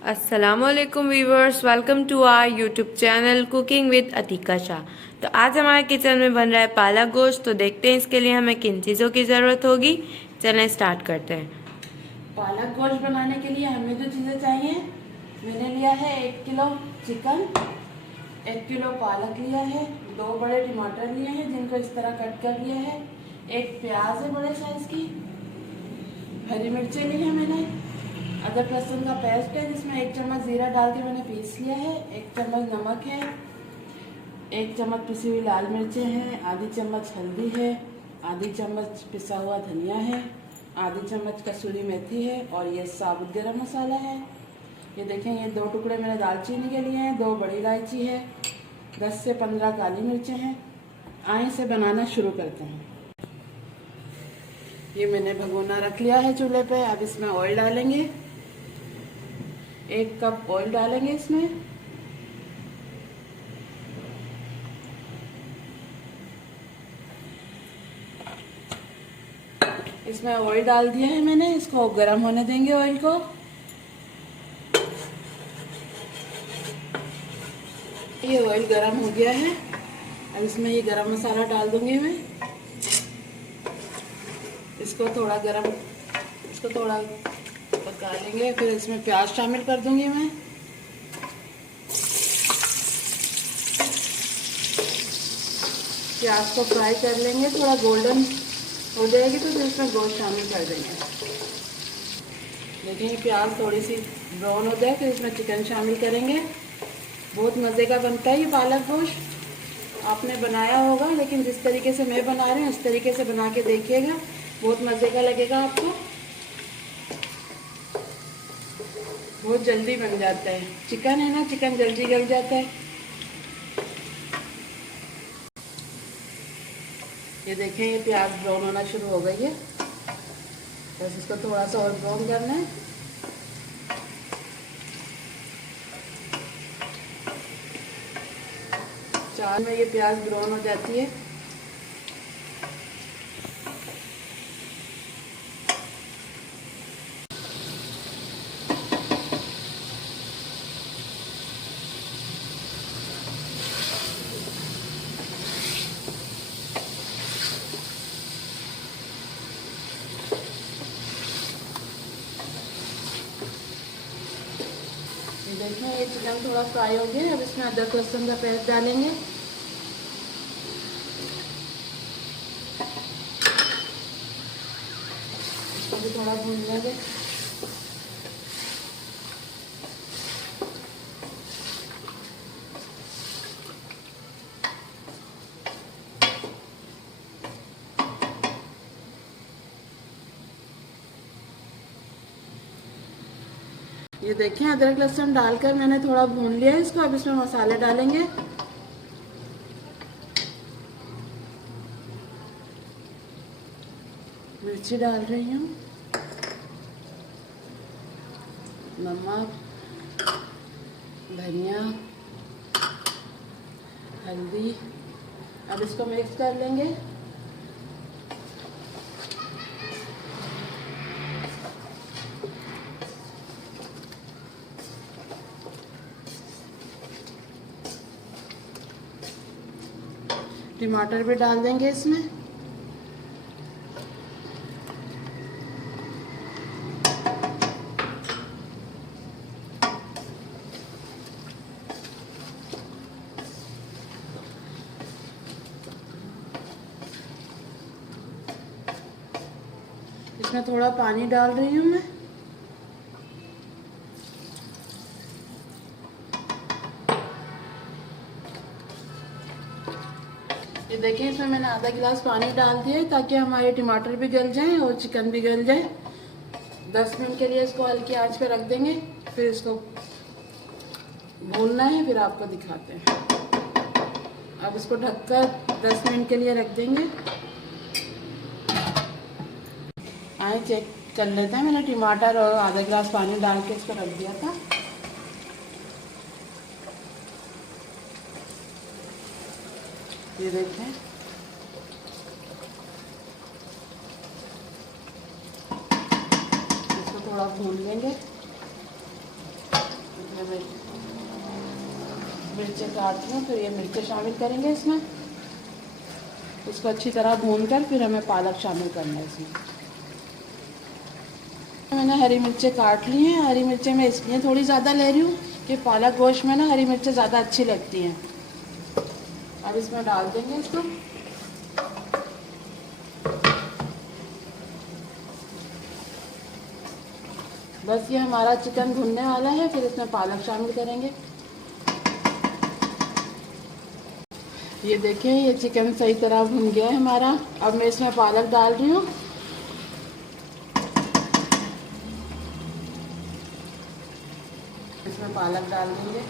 अस्सलामुअलैकुम viewers, welcome to our YouTube channel cooking with Atika Shah. तो आज हमारे किचन में बन रहा है पालक गोश्त। तो देखते हैं इसके लिए हमें किन चीज़ों की ज़रूरत होगी। चलें स्टार्ट करते हैं। पालक गोश्त बनाने के लिए हमें जो चीज़ें चाहिए, मैंने लिया है 1 किलो चिकन, 1 किलो पालक लिया है, 2 बड़े टमाटर लिए हैं जिनको इस तरह कट कर लिया है, 1 प्याज है बड़े साइज की, हरी मिर्चें ली है मैंने, अदरक लहसुन का पेस्ट है जिसमें 1 चम्मच जीरा डाल के मैंने पीस लिया है, 1 चम्मच नमक है, 1 चम्मच पिसी हुई लाल मिर्चें हैं, आधी चम्मच हल्दी है, आधी चम्मच पिसा हुआ धनिया है, आधी चम्मच कसूरी मेथी है और ये साबुत गरम मसाला है। ये देखें, ये 2 टुकड़े मैंने दालचीनी के लिए हैं, 2 बड़ी इलायची है, 10 से 15 काली मिर्चें हैं। आए इसे बनाना शुरू करते हैं। ये मैंने भगोना रख लिया है चूल्हे पे। अब इसमें ऑयल डालेंगे, 1 कप ऑयल डालेंगे इसमें। इसमें ऑयल डाल दिया है मैंने, इसको गर्म होने देंगे ऑयल को। ये ऑयल गर्म हो गया है। अब इसमें ये गरम मसाला डाल दूंगी मैं। इसको थोड़ा पका लेंगे। फिर इसमें प्याज शामिल कर दूंगी मैं। प्याज को फ्राई कर लेंगे, थोड़ा गोल्डन हो जाएगी तो फिर इसमें गोश्त शामिल कर देंगे। देखिए प्याज थोड़ी सी ब्राउन हो जाए फिर इसमें चिकन शामिल करेंगे। बहुत मज़े का बनता है ये पालक गोश्त। आपने बनाया होगा, लेकिन जिस तरीके से मैं बना रही हूँ उस तरीके से बना के देखिएगा, बहुत मज़े का लगेगा आपको। बहुत जल्दी बन जाता है, चिकन है ना, चिकन जल्दी गल जाता है। ये देखें, ये प्याज ब्राउन होना शुरू हो गई है। बस इसको थोड़ा सा और ब्राउन करना है। चार में ये प्याज ब्राउन हो जाती है। देखिए ये चिकन थोड़ा फ्राई हो गया। अब इसमें अदरक लहसुन का पेस्ट डालेंगे। इसको भी थोड़ा भून लेंगे। ये देखें, अदरक लहसुन डालकर मैंने थोड़ा भून लिया है इसको। अब इसमें मसाले डालेंगे। मिर्ची डाल रही हूँ, नमक, धनिया, हल्दी। अब इसको मिक्स कर लेंगे। टमाटर भी डाल देंगे इसमें। इसमें थोड़ा पानी डाल रही हूँ मैं। ये देखिए, इसमें मैंने आधा गिलास पानी डाल दिया है ताकि हमारे टमाटर भी गल जाएं और चिकन भी गल जाए। 10 मिनट के लिए इसको हल्की आंच पे रख देंगे। फिर इसको भूनना है, फिर आपको दिखाते हैं। अब इसको ढककर 10 मिनट के लिए रख देंगे। आए चेक कर लेते हैं। मैंने टमाटर और आधा गिलास पानी डाल के इसको रख दिया था। ये देखें, इसको थोड़ा भून लेंगे। मैं मिर्चें काटती हूँ, फिर ये मिर्चें शामिल करेंगे इसमें। उसको अच्छी तरह भून कर फिर हमें पालक शामिल करना है इसमें। मैंने हरी मिर्चें काट ली हैं। हरी मिर्चें मैं इसलिए थोड़ी ज़्यादा ले रही हूँ कि पालक गोश्त में ना हरी मिर्चें ज़्यादा अच्छी लगती हैं। अब इसमें डाल देंगे इसको। बस ये हमारा चिकन भुनने वाला है, फिर इसमें पालक शामिल करेंगे। ये देखें, ये चिकन सही तरह भुन गया है हमारा। अब मैं इसमें पालक डाल रही हूँ। इसमें पालक डाल देंगे।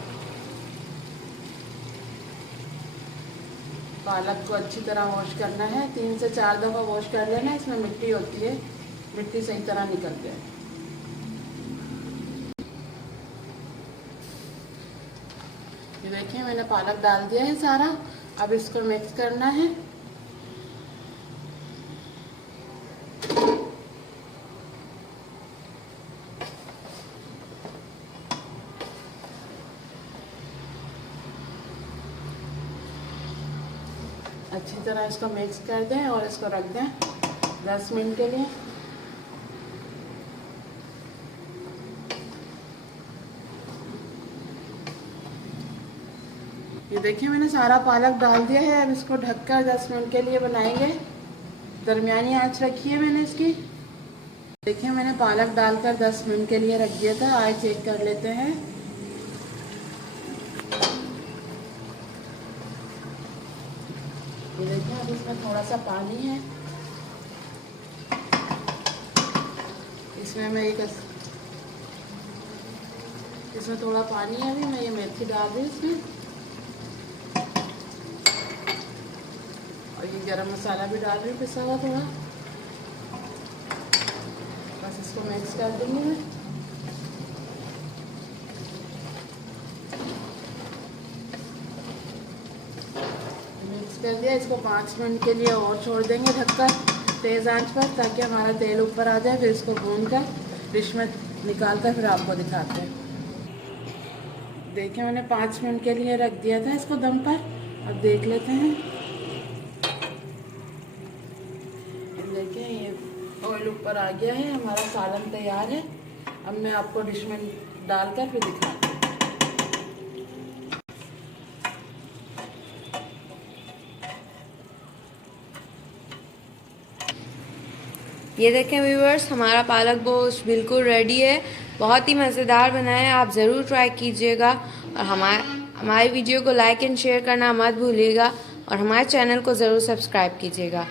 पालक को अच्छी तरह वॉश करना है, 3 से 4 दफ़ा वॉश कर लेना। इसमें मिट्टी होती है, मिट्टी सही तरह निकल जाए। ये देखिए, मैंने पालक डाल दिया है सारा। अब इसको मिक्स करना है। अच्छी तरह इसको मिक्स कर दें और इसको रख दें 10 मिनट के लिए। ये देखिए, मैंने सारा पालक डाल दिया है। अब इसको ढककर 10 मिनट के लिए बनाएंगे। दरमियानी आंच रखी है मैंने इसकी। देखिए, मैंने पालक डालकर 10 मिनट के लिए रख दिया था। आए चेक कर लेते हैं। ये देखिए, अब इसमें थोड़ा सा पानी है। इसमें मैं इसमें थोड़ा पानी है। अभी मैं ये मेथी डाल रही हूँ इसमें, और ये गरम मसाला भी डाल रही हूँ पिसा हुआ थोड़ा। बस इसको मिक्स कर दूँगी मैं। मिक्स कर दिया। इसको 5 मिनट के लिए और छोड़ देंगे ढककर तेज़ आंच पर, ताकि हमारा तेल ऊपर आ जाए। फिर इसको भून कर डिश में निकाल कर फिर आपको दिखाते हैं। देखिए, मैंने 5 मिनट के लिए रख दिया था इसको दम पर। अब देख लेते हैं। देखिए, ये ऑयल ऊपर आ गया है, हमारा सालन तैयार है। अब मैं आपको डिश में डालकर फिर दिखाती हूँ। ये देखें व्यूअर्स, हमारा पालक गोश्त बिल्कुल रेडी है। बहुत ही मज़ेदार बना है, आप ज़रूर ट्राई कीजिएगा। और हमारे वीडियो को लाइक एंड शेयर करना मत भूलिएगा, और हमारे चैनल को ज़रूर सब्सक्राइब कीजिएगा।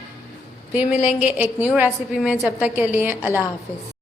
फिर मिलेंगे एक न्यू रेसिपी में। जब तक के लिए अल्लाह हाफिज़।